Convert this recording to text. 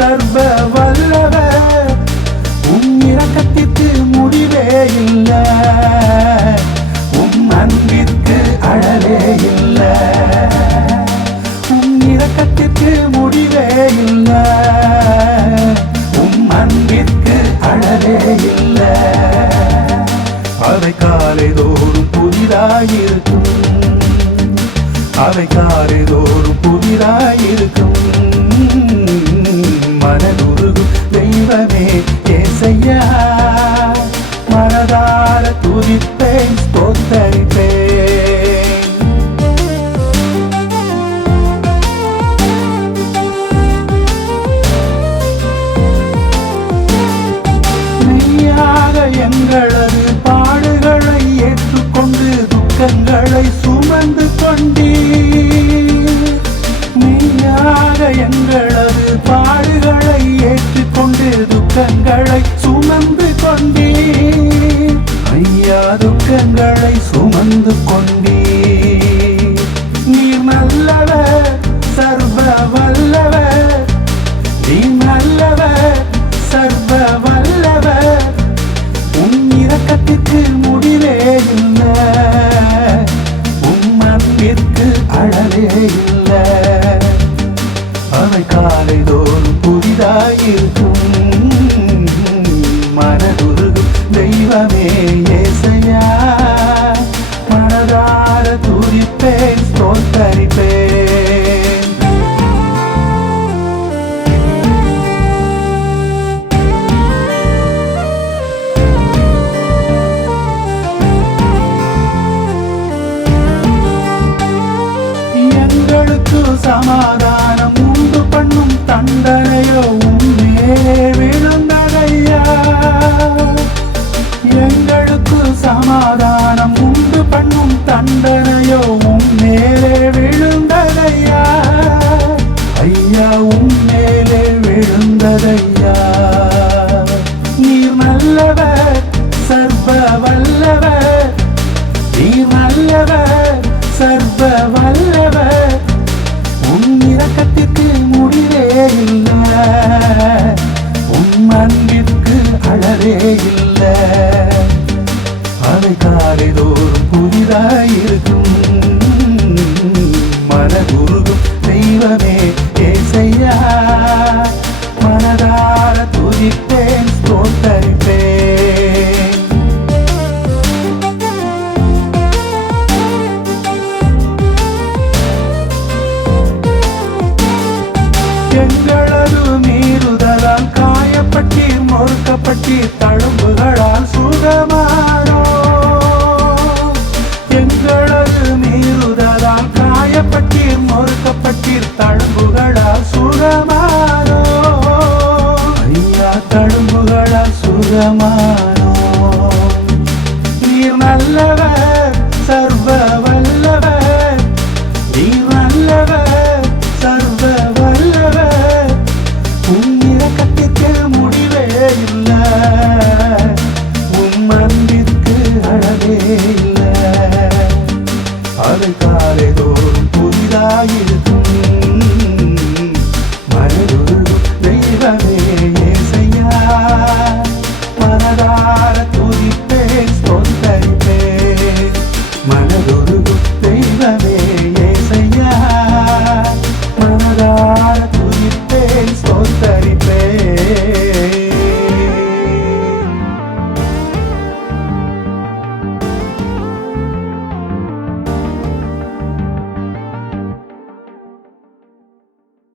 சர்வ வல்லவர், உம் இரக்கத்திற்கு முடிவே இல்லை, உம் அன்பிற்கு அளவே இல்லை, உம் இரக்கத்திற்கு முடிவே இல்லை, உம் அன்பிற்கு அளவே இல்லை. அவை காலை தோறும் புதிதாயிருக்கும், அவை காலை தோறும் புதிதாயிருக்கும். மனதுருகும் தெய்வமே ஏசையா, மனதார துதிப்பேன் ஸ்தோத்தரிப்பேன். மெய்யாக எங்களது பாடுகளை ஏற்றுக்கொண்டு துக்கங்களை சுமந்து கொண்டீர், மெய்யாக எங்களது பாடுகளை ஏற்றுக்கொண்டு துக்கங்களை சுமந்து கொண்டீர், ஐயா துக்கங்களை சுமந்து கொண்டீர். நீர் நல்லவர், சர்வ வல்லவர், நீர் நல்லவர், சர்வ வல்லவர், உம் இரக்கத்திற்கு முடிவே இல்லை, உம் அன்பிற்கு அளவே இல்லை. அவை காலை தோறும் புதிதாயிருக்கும், மனதுருகும் தெய்வமே ஏசையா, மனதார துதிப்பேன் ஸ்தோத்தரிப்பேன். எங்களுக்கு சமாதானம் உண்டு பண்ணும் தண்டனையோ உம்மே விழுந்ததையா, எங்களுக்கு சமாதானம் உண்டு பண்ணும் தண்டனையோ உம்மேலே விழுந்ததையா, ஐயா உம்மேலே விழுந்ததையா. நீர் நல்லவர், சர்வ வல்லவர், நீர் நல்லவர், சர்வ வல்லவர், உம் இரக்கத்திற்கு முடிவே இல்லை, உம் அன்பிற்கு அளவே இல்லை. அவை காலை தோறும் புதிதாயிருக்கும், மனதுருகும் தெய்வமே ஏசையா, மனதார துதிப்பேன் ஸ்தோத்தரிப்பேன். எங்களது மீறுதலால் காயப்பட்டீர், மொறுக்கப்பட்டீர், தழும்புகளால் சுகமானோ, எங்களது மீறுதலால் காயப்பட்டீர், மொறுக்கப்பட்டீர், தழும்புகளால் சுகமானோ, ஐயா தழும்புகளால் சுகமானோ. நீர் நல்லவர், சர்வ வல்லவர், நீர் நல்லவர், சர்வ வல்லவர், உம் இரக்கத்திற்கு முடிவே இல்லை, உம் அன்பிற்கு அளவே இல்லை. அது காலை தோறும் புதிதாயிருக்கும், மனதுருகும் தெய்வமே ஏசையா, மனதார துதிப்பேன் ஸ்தோத்தரிப்பேன். மனதுருகும்